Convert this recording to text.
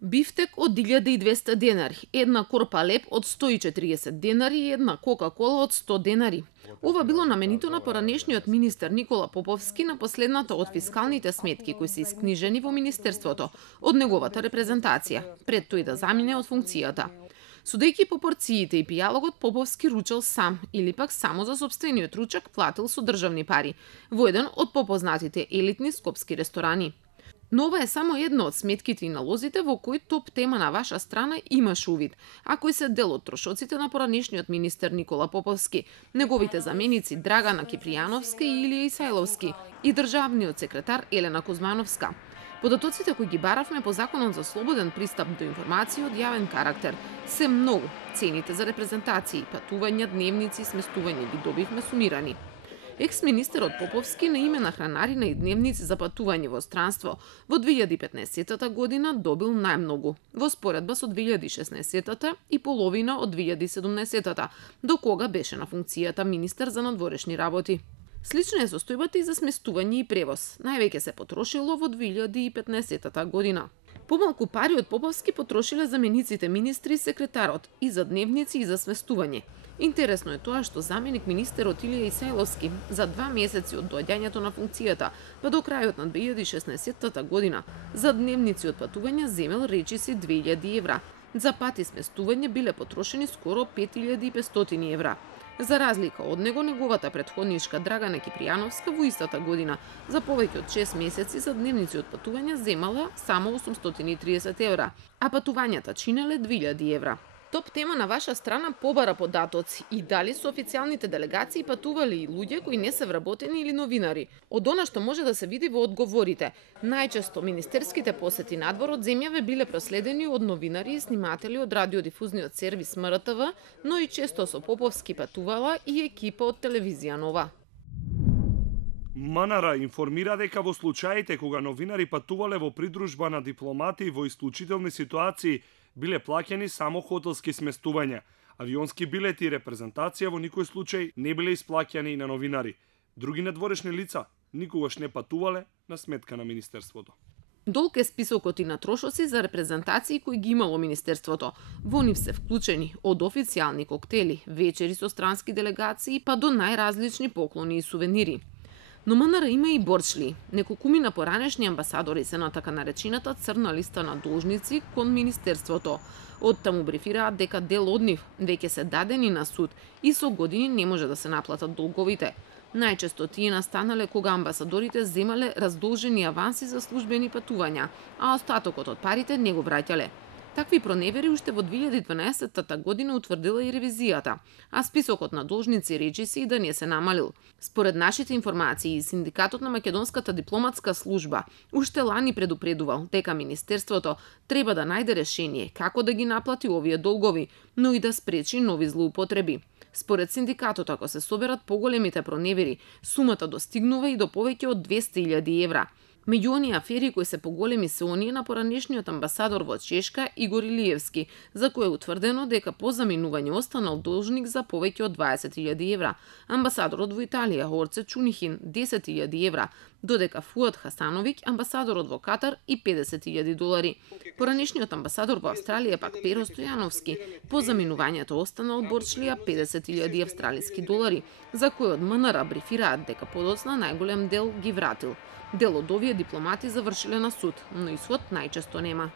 Бифтек од 1200 денари, една корпа леп од 140 денари и една кока-кола од 100 денари. Ова било наменито на поранешниот министер Никола Поповски на последната од фискалните сметки кои се искнижени во министерството од неговата репрезентација, пред тој да замине од функцијата. Судејќи по порциите и пијалогот, Поповски ручал сам или пак само за сопствениот ручак платил со државни пари во еден од попознатите елитни скопски ресторани. Но ова е само една од сметките и налозите во кои топ тема на ваша страна имаш увид, а кои се дел од трошоците на поранешниот министер Никола Поповски, неговите заменици Драгана Кипријановска и Илија Исајловски и државниот секретар Елена Кузмановска. Податоците кои ги баравме по Законот за слободен пристап до информации од јавен карактер се многу. Цените за репрезентации, патувања, дневници, сместување ги добивме сумирани. Екс-министерот Поповски на име на хранарина и дневници за патување во странство во 2015 година добил најмногу, во споредба со 2016 и половина од 2017, до кога беше на функцијата министер за надворешни работи. Слична е состојбата и за сместување и превоз. Највеќе се потрошило во 2015 година. Помалку пари од Поповски потрошиле замениците министри и секретарот и за дневници и за сместување. Интересно е тоа што заменик министерот Илија Исајловски за 2 месеци од доаѓањето на функцијата, па до крајот на 2016 година, за дневници од патување земел речиси 2000 евра. За пати сместување биле потрошени скоро 5500 евра. За разлика од него, неговата претходничка Драгана Кипријановска во истата година за повеќе од 6 месеци за дневници од патување земала само 830 евра, а патувањата чинеле 2000 евра. Топ тема на ваша страна побара податоци и дали со официјалните делегации патували и луѓе кои не се вработени или новинари. Од она што може да се види во одговорите, најчесто министерските посети надвор од земјаве биле проследени од новинари и сниматели од радиодифузниот сервис МРТВ, но и често со Поповски патувала и екипа од телевизија Нова. МНР информира дека во случаите кога новинари патувале во придружба на дипломати во исклучителни ситуации биле плаќани само хотелски сместувања. Авионски билети и репрезентација во никој случај не биле исплаќани и на новинари. Други надворешни лица никогаш не патувале на сметка на министерството. Долг е списокот и на трошоци за репрезентации кои ги имало министерството. Во нив се вклучени од официјални коктели, вечери со странски делегации па до најразлични поклони и сувенири. Но МНР има и борчли. Неколкумина поранешни амбасадори се на така наречената црна листа на должници кон министерството. Од таму брифираат дека дел од нив веќе се дадени на суд и со години не може да се наплатат долговите. Најчесто тие настанале кога амбасадорите земале раздолжени аванси за службени патувања, а остатокот од парите не го враќале. Такви проневери уште во 2012 година утврдила и ревизијата, а списокот на должници речиси и да не се намалил. Според нашите информации, Синдикатот на Македонската дипломатска служба уште лани предупредувал дека министерството треба да најде решение како да ги наплати овие долгови, но и да спречи нови злоупотреби. Според синдикатот, ако се соберат поголемите проневери, сумата достигнува и до повеќе од 200.000 евра. Меѓу оние афери кои се поголеми се оние на поранешниот амбасадор во Чешка Игор Илиевски, за кој е утврдено дека по заминување останал должник за повеќе од 20.000 евра, амбасадорот во Италија Орце Чунихин 10.000 евра, додека Фуад Хасановиќ, амбасадорот во Катар и $50.000. Поранешниот амбасадор во Австралија пак Перо Стојановски по заминувањето останал борчлија $50.000 австралиски долари, за кој од МНР брифираат дека подоцна најголем дел ги вратил. Дел од овие дипломати завршиле на суд, но исход најчесто нема.